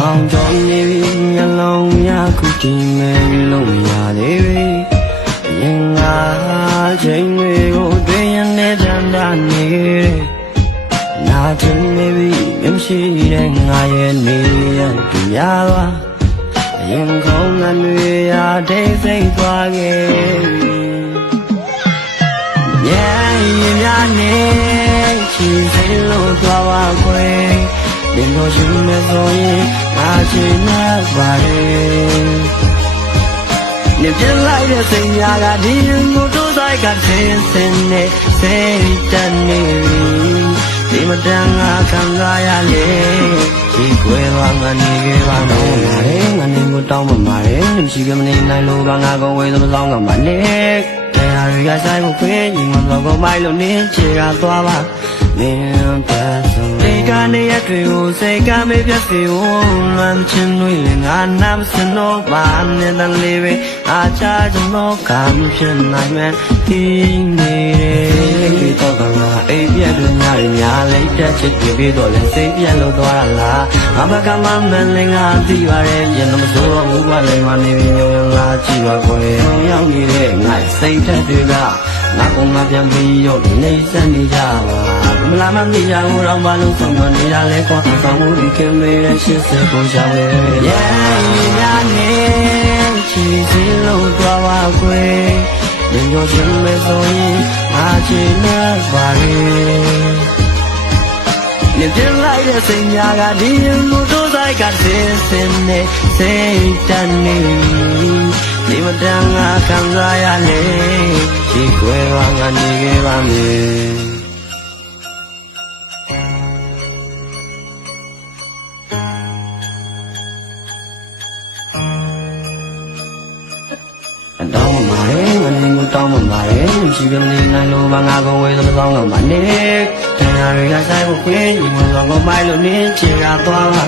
Long Johnny alone ya cooking and long ya nhưng à chính người cô tuy anh để chẳng đàn đi na chân baby em chỉ đang ngài em đi anh ya wa nhưng không anh nuôi à để say qua nghe yeah ya nè chỉ say lâu qua qua quê đêm đó chúng mẹ rồi à chỉ na vài niềm tin lại để sinh nhà ga đi một đôi tay cả thế này thế chân này đi mà đang căng gai ale chỉ quên hoàng anh đi vang đâu mà đấy anh đi một tàu mà đấy niềm chỉ cái mình này lâu vang có quên rồi sao ngắm anh đấy cái ai gái sai một quên nhưng mà lâu có mai lâu nè chỉ cả toa ba niềm ta đây cả này tôi sẽ cả mấy biết điều anh chân nuôi lên anh nam sinh nó bạn nên đang live cha trong nó cảm chân này mẹ tin đi khi tao càng là ấy biết được nhà lấy ra chết vì biết rồi lên sẽ biết lâu toa là mà cảm ơn mình lên anh thì vào đây giờ nó số không qua lên mà này nhiều là chỉ vào quê nhau như thế ngày xây ra được cả na cũng màပြန်ပြီးရောနေစမ်းနေကြပါမလားမသိကြဘူးတော့ဘာလို့ဆုံးမနေတာလဲကွာကောင်းမှုဒီခင်မေတဲ့ရှစ်စကိုရှာဝဲညာနေချီစီလို့သွားပါကွယ်ရင်ရောချင်းမဲဆိုရင်အားချင်နေပါလေနေပြလိုက်တဲ့စိတ်များကဒီလိုတို့ဆိုင်ကစင်နေစိတ်တန်နေဒီမတန်ငါခံစားရလေဒီကွယ်ဝါငါနေခဲ့ပါမယ်တောင်းမှာလေငါနေကိုတောင်းမှာလေရှိကမနေနိုင်လို့ဘာငါကိုဝေးလို့မဆောင်တော့မှနေတရားတွေကဆိုင်ဖို့ခွင့်ရင်တော့ကိုမိုက်လို့နေချေကသွားပါ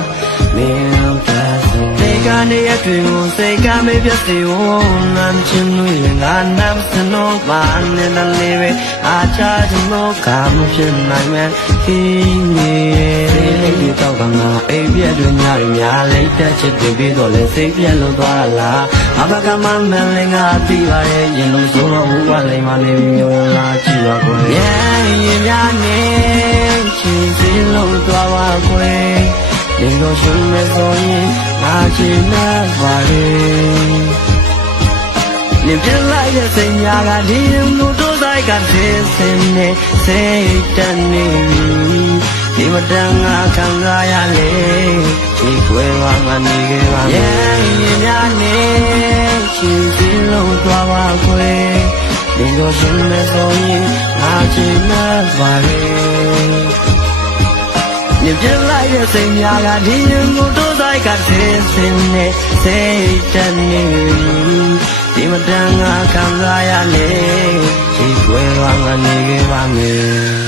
မင်းသားဆုံးဒီကနေရတွေကိုစိတ်ကမေးပြစီဝန်နမ်းချင်းတွေငါနမ်းစနောပါနဲ့လည်းပဲအားချကျွန်တော်ကမဖြစ်နိုင်မဲ့ဒီနေဒီတော့ကငါအိပ်ပြက်တွေညရများလိုက်တဲ့ချစ်တွေပြီးတော့လဲစိတ်ပြက်လို့သွားလားအဘကမမလည်းငါသိပါရဲ့ရင်လုံးဆိုတော့ဘူးပါလိမ့်မနေမျိုးလားကြည့်ပါကွယ်ရင်များနေချီစီလို့သွားပါကွယ်ဒီလိုရှင်မဲ့ဆိုရင်ငါချင်နေပါလေနေပြလိုက်တဲ့စိတ်များကဒီလိုတို့ဆိုင်ကစင်နေစိတ်တန်နေဒီမတန်ငါခံစားရလေဒီကွယ်ဝါငါနေခဲ့ပါရဲ့ညာနေချီစီလို့သွားပါကွယ်ဒီလိုရှင်မဲ့ဆိုရင်ငါချင်နေပါလေနေပြလိုက်တဲ့စိတ်များကဒီလိုတို့ဆိုင်ကစင်နေစိတ်တန်နေဒီမတန်ငါခံစားရလေဒီကွယ်ဝါငါနေခဲ့ပါမယ်